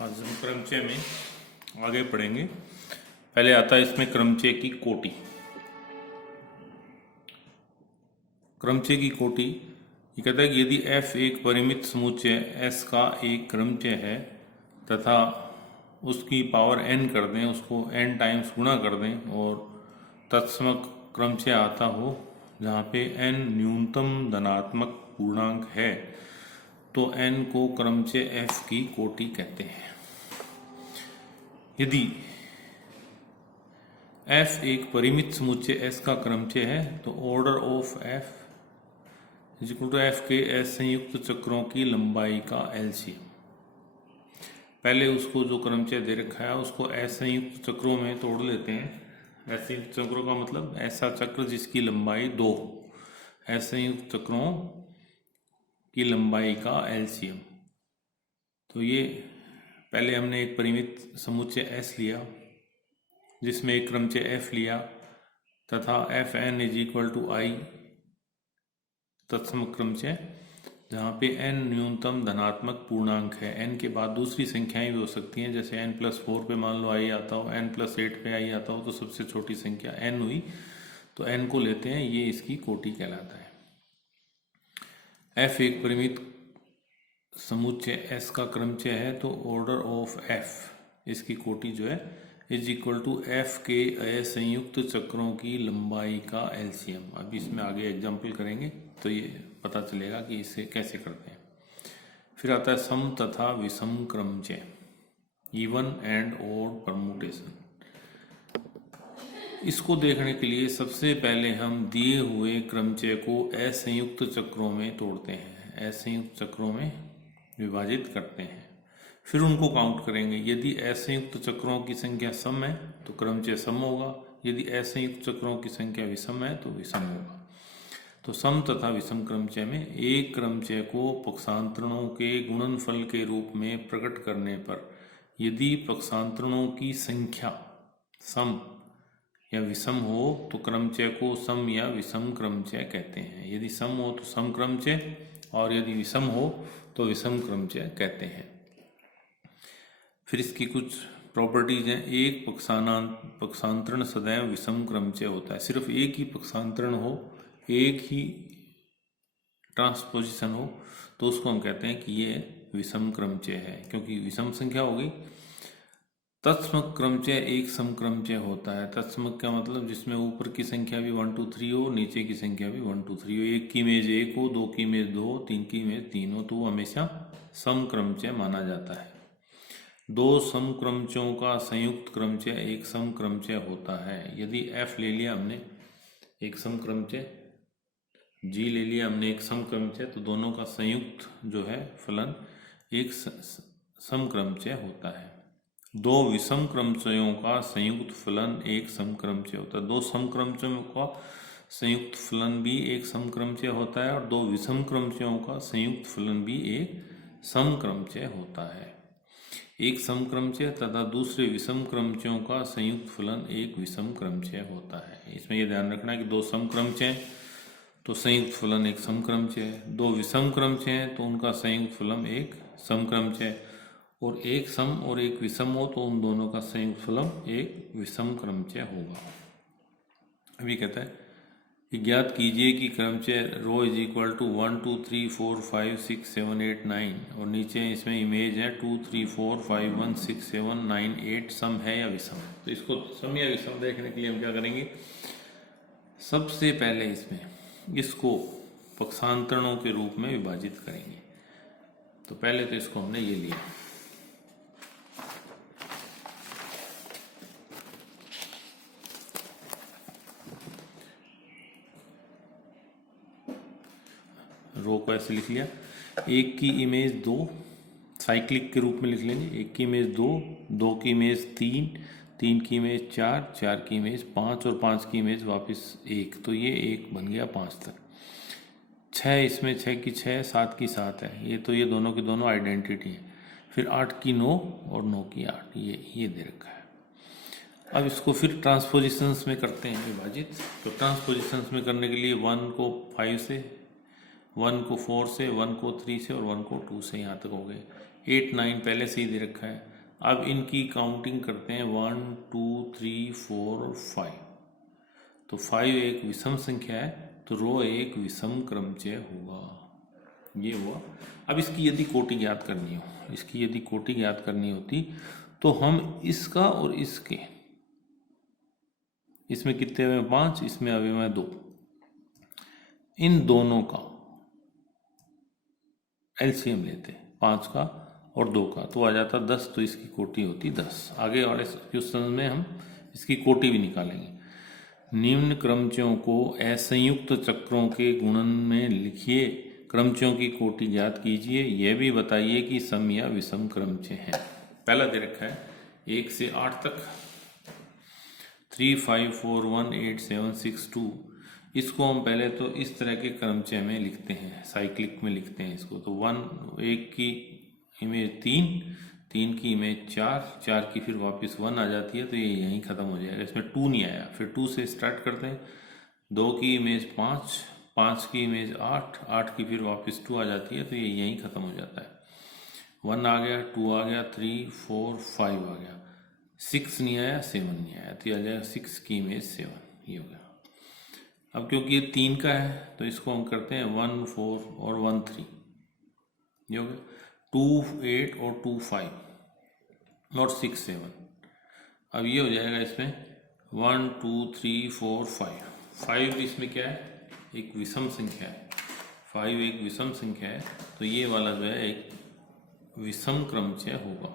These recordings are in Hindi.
आज हम क्रमचय में आगे पढ़ेंगे। पहले आता है इसमें क्रमचय की कोटि। क्रमचय की कोटि ये कहता है कि यदि f एक परिमित समुच्चय s का एक क्रमचय है तथा उसकी पावर n कर दें, उसको n टाइम्स गुणा कर दें और तत्समक क्रमचय आता हो जहाँ पे n न्यूनतम धनात्मक पूर्णांक है तो n को क्रमचय f की कोटि कहते हैं। यदि f एक परिमित समुच्चय s का क्रमचय है तो order of f is equal to f के s संयुक्त चक्रों की लंबाई का एलसीएम। पहले उसको जो क्रमचय दे रखा है उसको s संयुक्त चक्रों में तोड़ लेते हैं। s संयुक्त चक्रों का मतलब ऐसा चक्र जिसकी लंबाई 2, s संयुक्त चक्रों की लंबाई का एलसीएम। तो ये पहले हमने एक परिमित समुच्चय S लिया जिसमें एक क्रमचय F लिया तथा Fn is equal to I तत्समक क्रमचय जहाँ पे n न्यूनतम धनात्मक पूर्णांक है। n के बाद दूसरी संख्याएं भी हो सकती हैं, जैसे n+4 पे मान लो I आता हो, n+8 पे I आता हो तो सबसे छोटी संख्या n हुई, तो n को लेते हैं, ये इसकी कोटि कहलाता है। f एक परिमित समुच्चय S का क्रमचय है तो ऑर्डर ऑफ f इसकी कोटि जो है इज इक्वल टू f के असंयुक्त चक्रों की लंबाई का एलसीएम। अभी इसमें आगे एग्जाम्पल करेंगे तो ये पता चलेगा कि इसे कैसे करते हैं। फिर आता है सम तथा विषम क्रमचय, इवन एंड ऑड परमुटेशन। इसको देखने के लिए सबसे पहले हम दिए हुए क्रमचय को असंयुक्त चक्रों में तोड़ते हैं, असंयुक्त चक्रों में विभाजित करते हैं, फिर उनको काउंट करेंगे। यदि असंयुक्त चक्रों की संख्या सम है तो क्रमचय सम होगा, यदि असंयुक्त चक्रों की संख्या विषम है तो विषम होगा। तो सम तथा विषम क्रमचय में एक क्रमचय को पक्षांतरणों के गुणनफल के रूप में प्रकट करने पर यदि पक्षांतरणों की संख्या सम या विषम हो तो क्रमचय को सम या विषम क्रमचय कहते हैं। यदि सम हो तो सम क्रमचय और यदि विषम हो तो विषम क्रमचय कहते हैं। फिर इसकी कुछ प्रॉपर्टीज हैं। एक पक्षांतरण सदैव विषम क्रमचय होता है। सिर्फ एक ही पक्षांतरण हो, एक ही ट्रांसपोजिशन हो तो उसको हम कहते हैं कि ये विषम क्रमचय है, क्योंकि विषम संख्या हो गई। तत्समक क्रमचय एक समक्रमचय होता है। तत्समक का मतलब जिसमें ऊपर की संख्या भी 1 2 3 हो, नीचे की संख्या भी 1 2 3 हो, एक की इमेज 1 हो, दो की इमेज 2, तीन की इमेज 3 हो, तो वो हमेशा समक्रमचय माना जाता है। दो समक्रमचयों का संयुक्त क्रमचय एक समक्रमचय होता है। यदि f ले लिया हमने एक समक्रमचय, g ले लिया हमने एक समक्रमचय, तो दोनों का संयुक्त जो है फलन एक समक्रमचय होता है। दो विषम क्रमचयों का संयुक्त फलन एक समक्रमचय होता है। दो समक्रमचयों का संयुक्त फलन भी एक समक्रमचय होता है और दो विषम क्रमचयों का संयुक्त फलन भी एक समक्रमचय होता है। एक समक्रमचय तथा दूसरे विषम क्रमचयों का संयुक्त फलन एक विषम क्रमचय होता है। इसमें यह ध्यान रखना है कि दो समक्रमचय तो संयुक्त फलन एक समक्रमचय है, दो विषम क्रमचय हैं तो उनका संयुक्त फलन एक समक्रमचय, और एक सम और एक विषम हो तो उन दोनों का संयुक्त फलन एक विषम क्रमचय होगा। अभी कहता है कि ज्ञात कीजिए कि क्रमचय रो इज इक्वल टू 1 2 3 4 5 6 7 8 9 और नीचे इसमें इमेज है 2 3 4 5 1 6 7 9 8 सम है या विषम। तो इसको सम या विषम देखने के लिए हम क्या करेंगे, सबसे पहले इसको पक्षांतरणों के रूप में विभाजित करेंगे। तो पहले तो इसको हमने ये लिया, रो को ऐसे लिख लिया। एक की इमेज 2 साइक्लिक के रूप में लिख लेंगे, एक की इमेज 2, 2 की इमेज 3, 3 की इमेज 4, 4 की इमेज 5 और 5 की इमेज वापस 1, तो ये 1 बन गया 5 तक। 6 इसमें 6 की 6, 7 की 7 है, ये दोनों की दोनों आइडेंटिटी है। फिर 8 की 9 और 9 की 8, ये दे रखा है। अब इसको फिर ट्रांसपोजिशंस में करते हैं विभाजित। तो ट्रांसपोजिशंस में करने के लिए 1 को 5 से, 1 को 4 से, 1 को 3 से और 1 को 2 से, यहाँ तक हो गए। 8 9 पहले से ही दे रखा है। अब इनकी काउंटिंग करते हैं 1 2 3 4 और 5। तो 5 एक विषम संख्या है, तो रो एक विषम क्रमचय होगा। ये हुआ। अब इसकी यदि कोटि ज्ञात करनी हो, इसकी यदि कोटि ज्ञात करनी होती तो हम इसका और इसके, इसमें कितने अवयव 5, इसमें अवयव 2, इन दोनों का एलसीएम लेते 5 का और 2 का, तो आ जाता 10। तो इसकी कोटि होती 10। आगे वाले क्वेश्चन में हम इसकी कोटि भी निकालेंगे। निम्न क्रमचयों को असंयुक्त चक्रों के गुणन में लिखिए, क्रमचयों की कोटि ज्ञात कीजिए, यह भी बताइए कि सम या विषम क्रमचय है। पहला दे रखा है 1 से 8 तक, 3 5 4 1 8 7 6 2। इसको हम पहले तो इस तरह के क्रमचय में लिखते हैं, साइक्लिक में लिखते हैं इसको। तो 1 की इमेज 3 की इमेज 4 की फिर वापस 1 आ जाती है, तो ये यहीं ख़त्म हो जाएगा। इसमें 2 नहीं आया, फिर 2 से स्टार्ट करते हैं। 2 की इमेज 5 की इमेज 8 की फिर वापस 2 आ जाती है, तो ये यहीं ख़त्म हो जाता है। 1 आ गया, 2 आ गया, 3 4 5 आ गया, 6 नहीं आया, 7 नहीं आया, तो ये आ जाएगा 6 की इमेज 7। ये हो गया। अब क्योंकि ये 3 का है तो इसको हम करते हैं 1 4 और 1 3। ये हो गया। 2 8 और 2 5 और 6 7। अब ये हो जाएगा इसमें 1 2 3 4 5। 5 इसमें क्या है, एक विषम संख्या है। 5 एक विषम संख्या है, तो ये वाला जो है एक विषम क्रमचय होगा।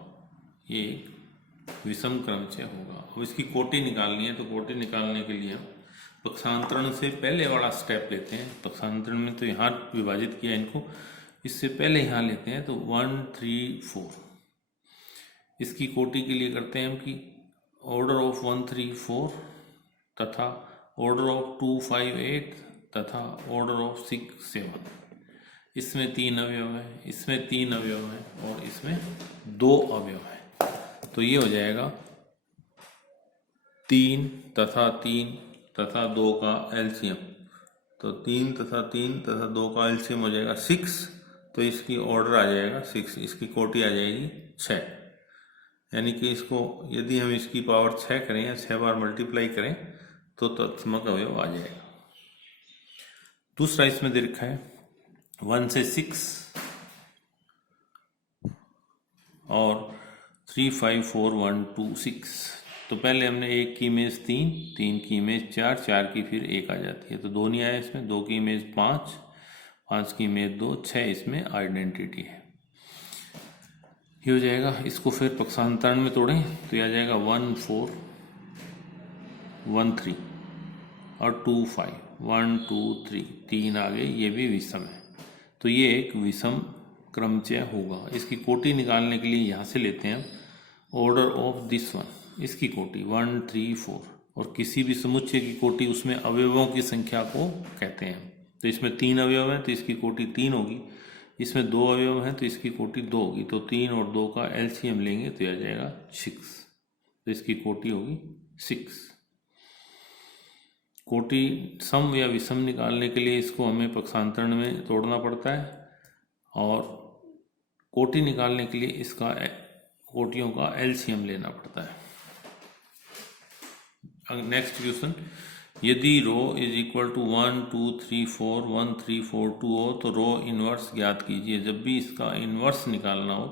ये एक विषम क्रमचय होगा। अब इसकी कोटि निकालनी है, तो कोटि निकालने के लिए हम पक्षांतरण से पहले वाला स्टेप लेते हैं। पक्षांतरण में तो यहाँ विभाजित किया इनको, इससे पहले यहाँ लेते हैं। तो 1 3 4 इसकी कोटि के लिए करते हैं हम कि ऑर्डर ऑफ 1 3 4 तथा ऑर्डर ऑफ 2 5 8 तथा ऑर्डर ऑफ 6 7। इसमें 3 अवयव है, इसमें 3 अवयव है और इसमें 2 अवयव है। तो ये हो जाएगा 3 तथा 3 तथा 2 का एलसीएम। तो 3 तथा 3 तथा 2 का एलसीएम हो जाएगा 6। तो इसकी ऑर्डर आ जाएगा 6, इसकी कोटि आ जाएगी 6। यानी कि इसको यदि हम इसकी पावर 6 करें या 6 बार मल्टीप्लाई करें तो तत्समक अवयव आ जाएगा। दूसरा इसमें दे रखा है 1 से 6 और 3 5 4 1 2 6। तो पहले हमने 1 की इमेज 3 की इमेज 4 की फिर 1 आ जाती है, तो 2 नहीं आया इसमें। 2 की इमेज 5 की इमेज 2 6 इसमें आइडेंटिटी है। ये हो जाएगा। इसको फिर पक्षांतरण में तोड़ें तो ये आ जाएगा 1 4 1 3 और 2 5 1 2 3 3 आ गए, ये भी विषम है। तो ये एक विषम क्रमचय होगा। इसकी कोटि निकालने के लिए यहाँ से लेते हैं ऑर्डर ऑफ दिस वन, इसकी कोटि 1 3 4। और किसी भी समुच्चय की कोटि उसमें अवयवों की संख्या को कहते हैं। तो इसमें 3 अवयव हैं तो इसकी कोटि 3 होगी, इसमें 2 अवयव हैं तो इसकी कोटि 2 होगी। तो 3 और 2 का एलसीएम लेंगे तो आ जाएगा 6। तो इसकी कोटि होगी 6। कोटि सम या विषम निकालने के लिए इसको हमें पक्षांतरण में तोड़ना पड़ता है, और कोटि निकालने के लिए इसका कोटियों का एलसीएम लेना पड़ता है। नेक्स्ट क्वेश्चन, यदि रो इज इक्वल टू 1 2 3 4 1 3 4 2 हो तो रो इनवर्स ज्ञात कीजिए। जब भी इसका इनवर्स निकालना हो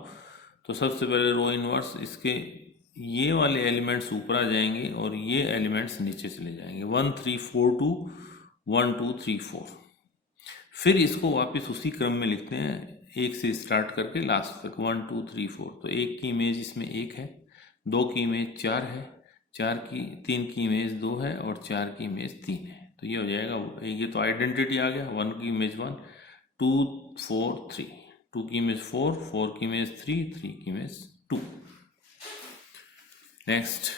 तो सबसे पहले रो इनवर्स, इसके ये वाले एलिमेंट्स ऊपर आ जाएंगे और ये एलिमेंट्स नीचे चले जाएंगे। 1 3 4 2 1 2 3 4। फिर इसको वापस उसी क्रम में लिखते हैं, 1 से स्टार्ट करके लास्ट तक 1 2 3 4। तो 1 की इमेज इसमें 1 है, 2 की इमेज 4 है, 3 की इमेज 2 है और 4 की इमेज 3 है। तो ये हो जाएगा, ये तो आइडेंटिटी आ गया। 1 की इमेज 1, 2 4 3, 2 की इमेज 4 की इमेज 3 की इमेज 2। नेक्स्ट,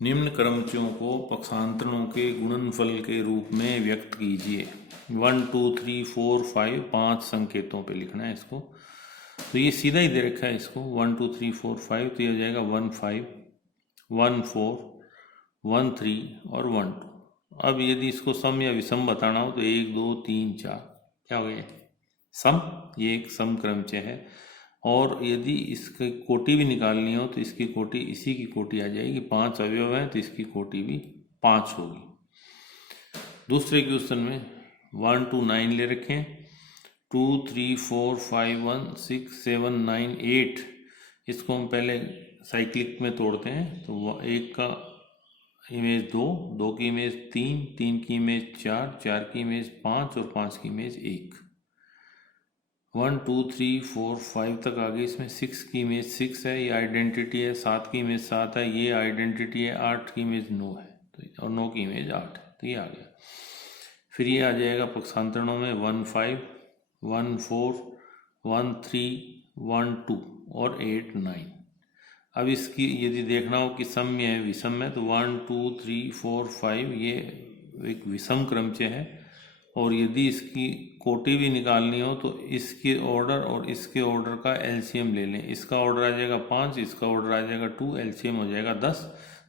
निम्न क्रमचयों को पक्षांतरणों के गुणनफल के रूप में व्यक्त कीजिए। 1 2 3 4 5 5 संकेतों पे लिखना है इसको। तो ये सीधा ही दे रखा है इसको 1 2 3 4 5। तो ये हो जाएगा 1 5 1 4 1 3 और 1 2। अब यदि इसको सम या विषम बताना हो तो 1 2 3 4 क्या हो गया सम, ये एक सम क्रमचय है। और यदि इसकी कोटि भी निकालनी हो तो इसकी कोटि इसी की कोटि आ जाएगी, 5 अवयव हैं तो इसकी कोटि भी 5 होगी। दूसरे क्वेश्चन में 1 2 9 ले रखे हैं, 2 3 4 5 1 6 7 9 8, इसको हम पहले साइक्लिक में तोड़ते हैं तो एक का इमेज 2, 2 की इमेज 3, 3 की इमेज 4, 4 की इमेज 5 और 5 की इमेज 1। 1 2 3 4 5 तक आ गई, इसमें 6 की इमेज 6 है, ये आइडेंटिटी है। 7 की इमेज 7 है, ये आइडेंटिटी है। 8 की इमेज 9 है तो और 9 की इमेज 8 है, तो ये आ गया। फिर ये आ जाएगा पक्षांतरणों में 1 5 1 4 1 3 1 2 और 8 9। अब इसकी यदि देखना हो कि सम में है विषम में तो 1 2 3 4 5 ये एक विषम क्रमचय है। और यदि इसकी कोटि भी निकालनी हो तो इसके ऑर्डर और इसके ऑर्डर का एलसीएम ले लें। इसका ऑर्डर आ जाएगा 5, इसका ऑर्डर आ जाएगा 2, एलसीएम हो जाएगा 10,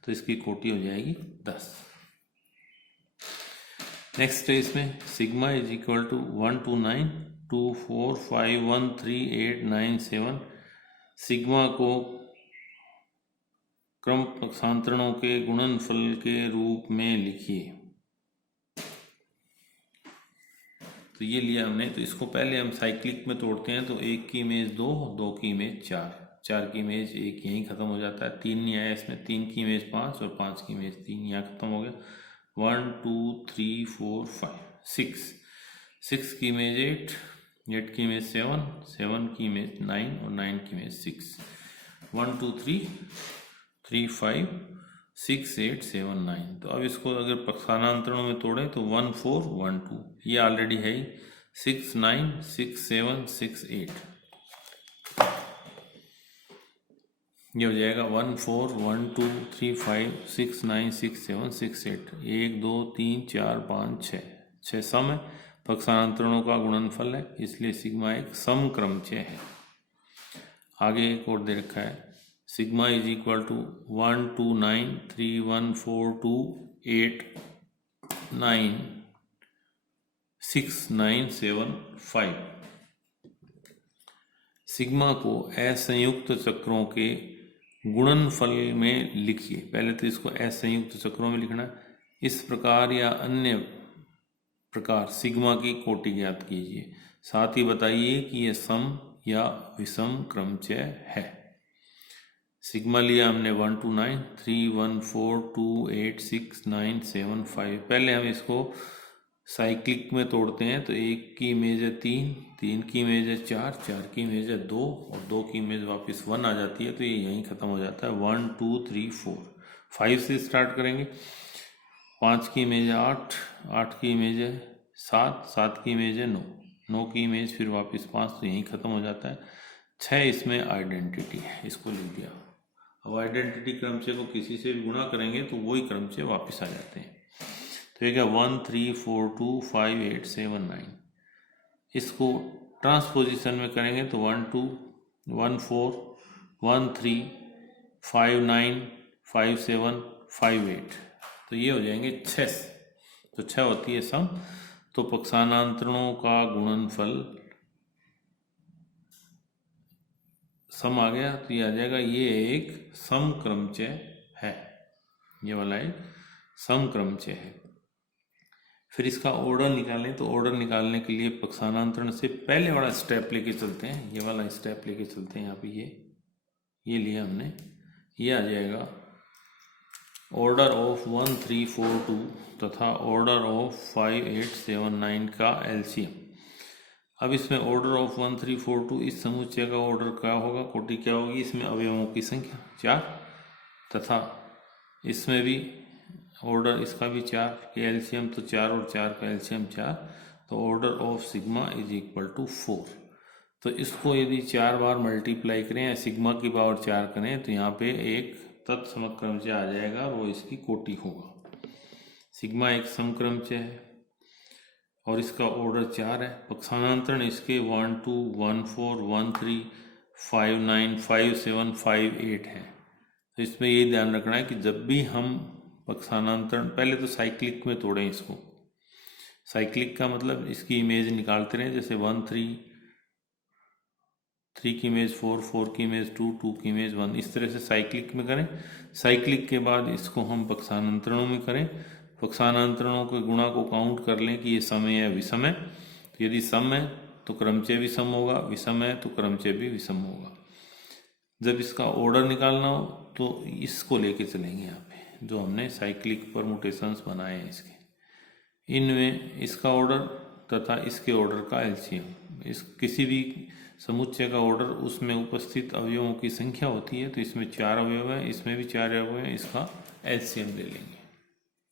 तो इसकी कोटि हो जाएगी 10। नेक्स्ट है इसमें sigma is equal to 1 2 9 2 4 5 1 3 8 9 7। Sigma को क्रम पक्षांतरणों के गुणनफल के रूप में लिखिए। तो ये लिया हमने, तो इसको पहले हम साइक्लिक में तोड़ते हैं तो 1 की इमेज 2, 2 की इमेज 4, 4 की इमेज 1 यहीं ख़त्म हो जाता है। 3 नहीं आया इसमें, 3 की इमेज 5 और 5 की इमेज 3, यहाँ ख़त्म हो गया। 1 2 3 4 5 6, 6 की इमेज 8, 8 की इमेज 7, 7 की इमेज 9 और 9 की इमेज 6। 1 2 3 3 5 6 8 7 9। तो अब इसको अगर पक्षांतरणों में तोड़ें तो 1 4 1 2, ये ऑलरेडी है ही। 6 9 6 7 6 8, ये हो जाएगा 1 4 1 2 3 5 6 9 6 7 6 8। 1 2 3 4 5 6, 6 सम है, पक्षांतरणों का गुणनफल है, इसलिए सिग्मा एक सम क्रमचय है। आगे एक और दे रखा है, sigma is equal to 1 2 9 3 1 4 2 8 9 6 9 7 5। Sigma को असंयुक्त चक्रों के गुणनफल में लिखिए। पहले तो इसको असंयुक्त चक्रों में लिखना, इस प्रकार या अन्य प्रकार सिग्मा की कोटि ज्ञात कीजिए। साथ ही बताइए कि यह सम या विषम क्रमचय है। सिग्मा लिया हमने 1 2 9 3 1 4 2 8 6 9 7 5। पहले हम इसको साइक्लिक में तोड़ते हैं तो 1 की इमेज है 3, 3 की इमेज है 4, 4 की इमेज है 2 और 2 की इमेज वापस 1 आ जाती है, तो ये यहीं ख़त्म हो जाता है। 1 2 3 4 5 से स्टार्ट करेंगे। 5 की इमेज है 8, 8 की इमेज है 7, 7 की इमेज है 9, 9 की इमेज फिर वापस 5, तो यहीं ख़त्म हो जाता है। 6 इसमें आइडेंटिटी है, इसको लिख दिया। अब आइडेंटिटी क्रमचय को किसी से भी गुणा करेंगे तो वही क्रमचय वापस आ जाते हैं। तो ये क्या 1 3 4 2 5 8 7 9। इसको ट्रांसपोजिशन में करेंगे तो 1 2 1 4 1 3 5 9 5 7 5 8, तो ये हो जाएंगे 6। तो 6 होती है सम। तो पक्षांतरणों का गुणनफल सम आ गया, तो ये आ जाएगा, ये एक सम क्रमचय है, ये वाला एक सम क्रमचय है। फिर इसका ऑर्डर निकालें तो ऑर्डर निकालने के लिए पक्षांतरण से पहले वाला स्टेप लेके चलते हैं, ये वाला स्टेप लेके चलते हैं। यहाँ पे ये लिया हमने, ये आ जाएगा ऑर्डर ऑफ 1 3 4 2 तथा ऑर्डर ऑफ 5 8 7 9 का एलसीएम। अब इसमें ऑर्डर ऑफ 1 3 4 2, इस समुच्चय का ऑर्डर क्या होगा, कोटि क्या होगी, इसमें अवयवों की संख्या 4 तथा इसमें भी ऑर्डर इसका भी 4 के एलसीएम, तो 4 और 4 का एलसीएम 4, तो order of sigma is equal to 4। तो इसको यदि 4 बार मल्टीप्लाई करें या सिग्मा की पावर 4 करें तो यहाँ पे एक तत्समक्रमचय आ जाएगा और वो इसकी कोटि होगा। सिग्मा एक समक्रमचय है और इसका ऑर्डर 4 है। पक्षांतरण इसके 1 2 1 4 1 3 5 9 5 7 5 8 है। तो इसमें ये ध्यान रखना है कि जब भी हम पक्षांतरण, पहले तो साइक्लिक में तोड़ें इसको। साइक्लिक का मतलब इसकी इमेज निकालते रहें, जैसे 1 3, 3 की इमेज 4, 4 की इमेज 2, 2 की इमेज 1, इस तरह से साइक्लिक में करें। साइक्लिक के बाद इसको हम पक्षांतरणों में करें। पक्षांतरणों के गुणा को काउंट कर लें कि ये सम है या विषम है। तो यदि सम है तो क्रमचय विषम होगा, विषम है तो क्रमचय भी विषम होगा। जब इसका ऑर्डर निकालना हो तो इसको लेके चलेंगे यहाँ पे, जो हमने साइक्लिक परमुटेशंस बनाए हैं इसके, इनमें इसका ऑर्डर तथा इसके ऑर्डर का एलसीएम। इस किसी भी समुच्चय का ऑर्डर उसमें उपस्थित अवयवों की संख्या होती है, तो इसमें 4 अवयव है, इसमें भी 4 अवयव है, इसका एलसीएम ले लेंगे।